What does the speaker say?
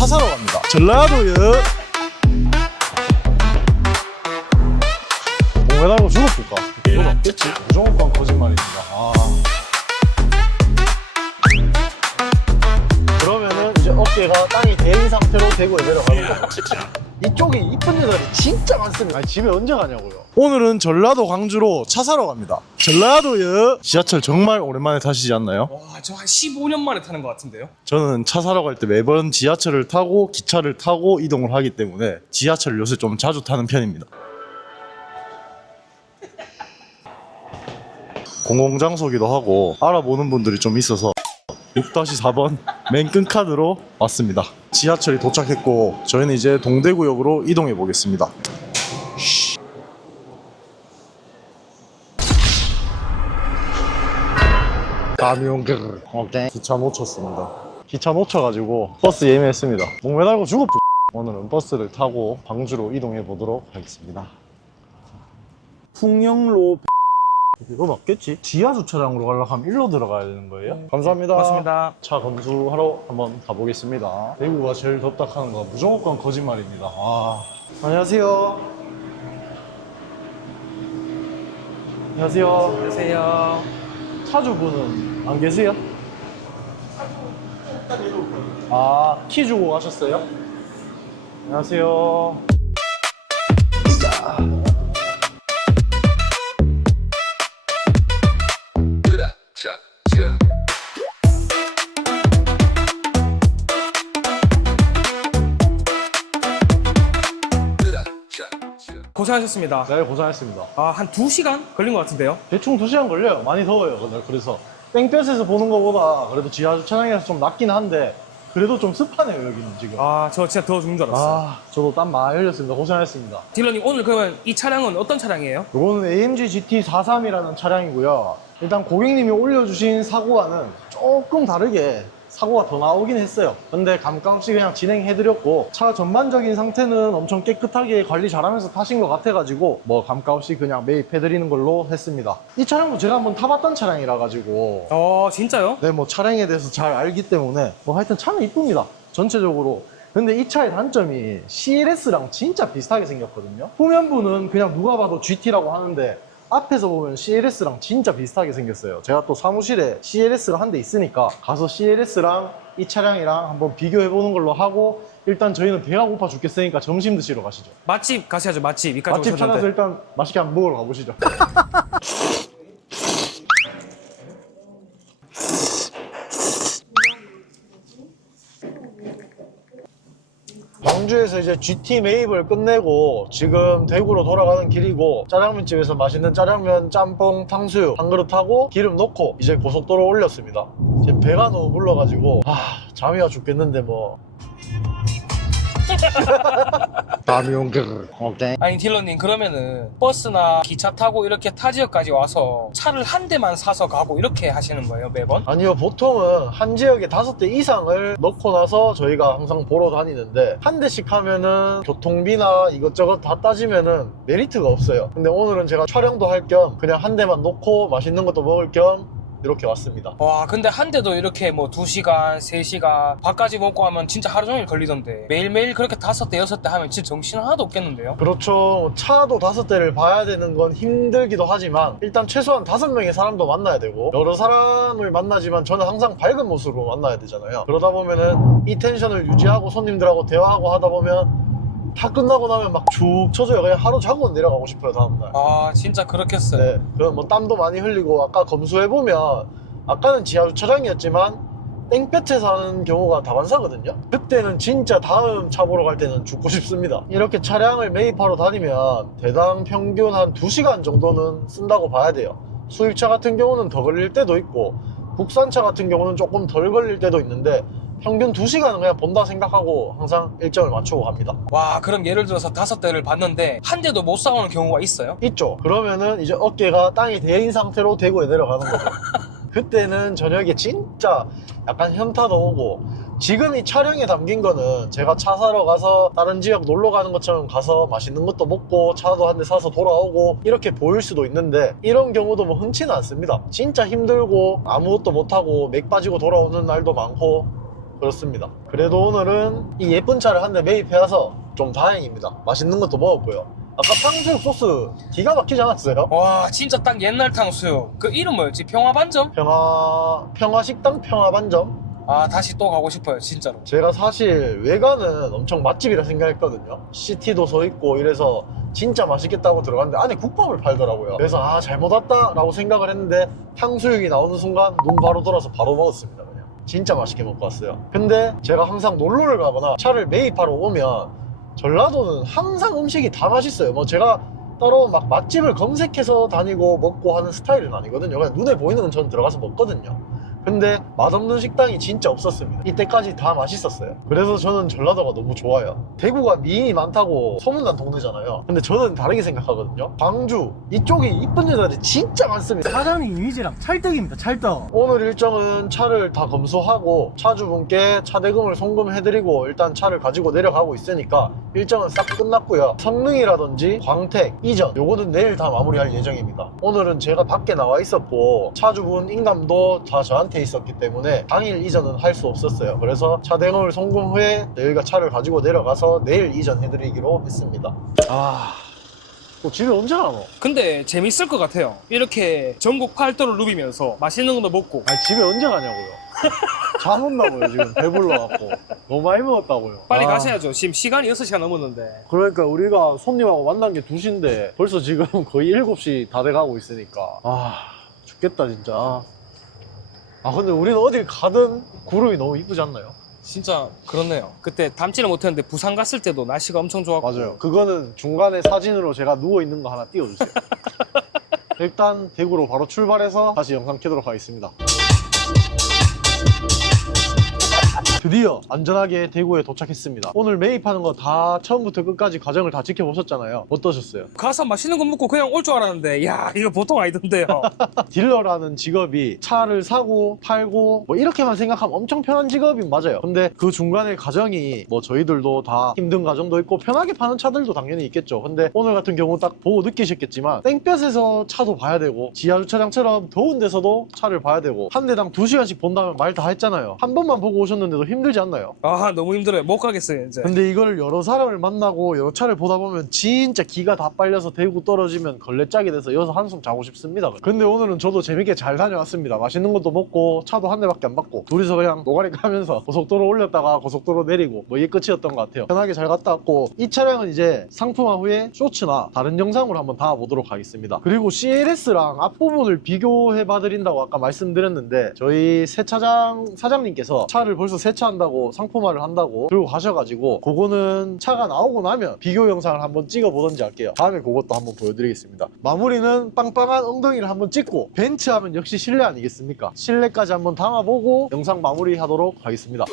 차 사러 갑니다. 전라도요. 왜 달고 죽었을까? 이거 맞겠지? 무조건 거짓말입니다. 그러면은 이제 어깨가 땅이 대인 상태로 대구에 내려가는 거예요. 이쪽에 이쁜 여자들이 진짜 많습니다. 아니, 집에 언제 가냐고요? 오늘은 전라도 광주로 차 사러 갑니다. 전라도요. 지하철 정말 오랜만에 타시지 않나요? 와, 저 한 15년 만에 타는 것 같은데요? 저는 차 사러 갈 때 매번 지하철을 타고 기차를 타고 이동을 하기 때문에 지하철을 요새 좀 자주 타는 편입니다. 공공장소기도 하고 알아보는 분들이 좀 있어서 6-4번 맨 끝카드로 왔습니다. 지하철이 도착했고 저희는 이제 동대구역으로 이동해 보겠습니다. 가미온그 기차 놓쳤습니다. 기차 놓쳐가지고 버스 예매했습니다. 목 매달고 죽었. 오늘은 버스를 타고 광주로 이동해 보도록 하겠습니다. 풍영로 이거 맞겠지? 지하 주차장으로 가려고 하면 일로 들어가야 되는 거예요? 감사합니다. 고맙습니다. 차 검수하러 한번 가보겠습니다. 대구가 제일 덥다 하는 거 무조건 거짓말입니다. 안녕하세요. 안녕하세요. 안녕하세요. 차주분은 안 계세요? 키 주고 가셨어요? 안녕하세요. 고생하셨습니다. 네, 고생했습니다. 한 2시간 걸린 것 같은데요? 대충 2시간 걸려요. 많이 더워요. 그래서 땡볕에서 보는 것보다 그래도 지하 주차장에서 좀 낫긴 한데 그래도 좀 습하네요, 여기는 지금. 저 진짜 더워 죽는 줄 알았어요. 저도 땀 많이 흘렸습니다. 고생했습니다. 딜러님, 오늘 그러면 이 차량은 어떤 차량이에요? 이거는 AMG GT43이라는 차량이고요. 일단 고객님이 올려주신 사고와는 조금 다르게 사고가 더 나오긴 했어요. 근데 감가 없이 그냥 진행해드렸고 차 전반적인 상태는 엄청 깨끗하게 관리 잘하면서 타신 것 같아가지고 뭐 감가 없이 그냥 매입해드리는 걸로 했습니다. 이 차량도 제가 한번 타봤던 차량이라 가지고 진짜요? 네, 뭐 차량에 대해서 잘 알기 때문에 뭐 하여튼 차는 이쁩니다. 전체적으로. 근데 이 차의 단점이 CLS랑 진짜 비슷하게 생겼거든요. 후면부는 그냥 누가 봐도 GT라고 하는데 앞에서 보면 CLS랑 진짜 비슷하게 생겼어요. 제가 또 사무실에 CLS가 한 대 있으니까 가서 CLS랑 이 차량이랑 한번 비교해보는 걸로 하고 일단 저희는 배가 고파 죽겠으니까 점심 드시러 가시죠. 맛집 가셔야죠, 맛집. 이까지 맛집 오셨는데. 찾아서 일단 맛있게 한번 먹으러 가보시죠. 광주에서 이제 GT 매입을 끝내고 지금 대구로 돌아가는 길이고 짜장면집에서 맛있는 짜장면, 짬뽕, 탕수육 한 그릇 하고 기름 넣고 이제 고속도로 올렸습니다. 지금 배가 너무 불러가지고 잠이 와 죽겠는데 뭐 밤이 온그 오케이. 아니, 딜러님, 그러면은 버스나 기차 타고 이렇게 타 지역까지 와서 차를 한 대만 사서 가고 이렇게 하시는 거예요, 매번? 아니요, 보통은 한 지역에 5대 이상을 넣고 나서 저희가 항상 보러 다니는데 한 대씩 하면은 교통비나 이것저것 다 따지면은 메리트가 없어요. 근데 오늘은 제가 촬영도 할 겸 그냥 한 대만 놓고 맛있는 것도 먹을 겸 이렇게 왔습니다. 와, 근데 한 대도 이렇게 뭐 2시간, 3시간 밥까지 먹고 하면 진짜 하루 종일 걸리던데 매일매일 그렇게 5대, 6대 하면 진짜 정신 하나도 없겠는데요? 그렇죠. 차도 5대를 봐야 되는 건 힘들기도 하지만 일단 최소한 5명의 사람도 만나야 되고 여러 사람을 만나지만 저는 항상 밝은 모습으로 만나야 되잖아요. 그러다 보면은 이 텐션을 유지하고 손님들하고 대화하고 하다 보면 다 끝나고 나면 막 축 처져요. 그냥 하루 자고 내려가고 싶어요, 다음날. 진짜 그렇겠어요. 네, 그럼 뭐 땀도 많이 흘리고 아까 검수해보면 아까는 지하 주차장이었지만 땡볕에서 하는 경우가 다반사거든요. 그때는 진짜 다음 차 보러 갈 때는 죽고 싶습니다. 이렇게 차량을 매입하러 다니면 대당 평균 한 2시간 정도는 쓴다고 봐야 돼요. 수입차 같은 경우는 더 걸릴 때도 있고 국산차 같은 경우는 조금 덜 걸릴 때도 있는데 평균 2시간은 그냥 본다 생각하고 항상 일정을 맞추고 갑니다. 와, 그럼 예를 들어서 5대를 봤는데 한 대도 못 사오는 경우가 있어요? 있죠. 그러면은 이제 어깨가 땅에 대인 상태로 대구에 내려가는 거죠. 그때는 저녁에 진짜 약간 현타도 오고 지금 이 촬영에 담긴 거는 제가 차 사러 가서 다른 지역 놀러 가는 것처럼 가서 맛있는 것도 먹고 차도 한 대 사서 돌아오고 이렇게 보일 수도 있는데 이런 경우도 뭐 흔치는 않습니다. 진짜 힘들고 아무것도 못하고 맥 빠지고 돌아오는 날도 많고 그렇습니다. 그래도 오늘은 이 예쁜 차를 한 대 매입해와서 좀 다행입니다. 맛있는 것도 먹었고요. 아까 탕수육 소스 기가 막히지 않았어요? 와 진짜 딱 옛날 탕수육. 그 이름 뭐였지? 평화반점? 평화식당 평화반점. 아 다시 또 가고 싶어요 진짜로. 제가 사실 외관은 엄청 맛집이라 생각했거든요. 시티도 서 있고 이래서 진짜 맛있겠다고 들어갔는데 안에 국밥을 팔더라고요. 그래서 아 잘못 왔다 라고 생각을 했는데 탕수육이 나오는 순간 눈 바로 돌아서 바로 먹었습니다. 그냥 진짜 맛있게 먹고 왔어요. 근데 제가 항상 놀러를 가거나 차를 매입하러 오면 전라도는 항상 음식이 다 맛있어요. 뭐 제가 따로 막 맛집을 검색해서 다니고 먹고 하는 스타일은 아니거든요. 그냥 눈에 보이는 건 저는 들어가서 먹거든요. 근데 맛없는 식당이 진짜 없었습니다. 이때까지 다 맛있었어요. 그래서 저는 전라도가 너무 좋아요. 대구가 미인이 많다고 소문난 동네잖아요. 근데 저는 다르게 생각하거든요. 광주 이쪽이 이쁜 여자들이 진짜 많습니다. 사장님 이미지랑 찰떡입니다. 찰떡. 오늘 일정은 차를 다 검수하고 차주분께 차대금을 송금해드리고 일단 차를 가지고 내려가고 있으니까 일정은 싹 끝났고요. 성능이라든지 광택, 이전 요거는 내일 다 마무리할 예정입니다. 오늘은 제가 밖에 나와 있었고 차주분 인감도 다 저한테 있었기 때문에 당일 이전은 할 수 없었어요. 그래서 차대금을 송금 후에 저희가 차를 가지고 내려가서 내일 이전해드리기로 했습니다. 또 집에 언제 가노? 근데 재밌을 것 같아요. 이렇게 전국 팔도를 누비면서 맛있는 것도 먹고. 아니 집에 언제 가냐고요? 잠 온다고요 지금 배불러갖고 너무 많이 먹었다고요. 빨리 가셔야죠. 지금 시간이 6시가 넘었는데. 그러니까 우리가 손님하고 만난 게 2시인데 벌써 지금 거의 7시 다 돼가고 있으니까 죽겠다 진짜. 근데 우리는 어딜 가든 구름이 너무 이쁘지 않나요? 진짜 그렇네요. 그때 담지는 못했는데 부산 갔을 때도 날씨가 엄청 좋았고. 맞아요. 그거는 중간에 사진으로 제가 누워있는 거 하나 띄워주세요. 일단 대구로 바로 출발해서 다시 영상 켜도록 하겠습니다. 드디어 안전하게 대구에 도착했습니다. 오늘 매입하는 거 다 처음부터 끝까지 과정을 다 지켜보셨잖아요. 어떠셨어요? 가서 맛있는 거 먹고 그냥 올 줄 알았는데 야 이거 보통 아니던데요. 딜러라는 직업이 차를 사고 팔고 뭐 이렇게만 생각하면 엄청 편한 직업인 맞아요. 근데 그 중간에 과정이 뭐 저희들도 다 힘든 과정도 있고 편하게 파는 차들도 당연히 있겠죠. 근데 오늘 같은 경우 딱 보고 느끼셨겠지만 땡볕에서 차도 봐야 되고 지하주차장처럼 더운 데서도 차를 봐야 되고 한 대당 2시간씩 본다면 말 다 했잖아요. 한 번만 보고 오셨는데도 힘들지 않나요? 아 너무 힘들어요. 못 가겠어요 이제. 근데 이거를 여러 사람을 만나고 여러 차를 보다 보면 진짜 기가 다 빨려서 대구 떨어지면 걸레짝이 돼서 여기서 한숨 자고 싶습니다. 근데 오늘은 저도 재밌게 잘 다녀왔습니다. 맛있는 것도 먹고 차도 한 대밖에 안 받고 둘이서 그냥 노가리 까면서 고속도로 올렸다가 고속도로 내리고 뭐 이게 끝이었던 것 같아요. 편하게 잘 갔다 왔고 이 차량은 이제 상품화 후에 쇼츠나 다른 영상으로 한번 담아보도록 하겠습니다. 그리고 CLS랑 앞부분을 비교해 봐드린다고 아까 말씀드렸는데 저희 세차장 사장님께서 차를 벌써 세차한다고 상품화를 한다고 들고 가셔가지고 그거는 차가 나오고 나면 비교 영상을 한번 찍어보던지 할게요. 다음에 그것도 한번 보여드리겠습니다. 마무리는 빵빵한 엉덩이를 한번 찍고 벤츠 하면 역시 실내 아니겠습니까? 실내까지 한번 담아보고 영상 마무리하도록 하겠습니다.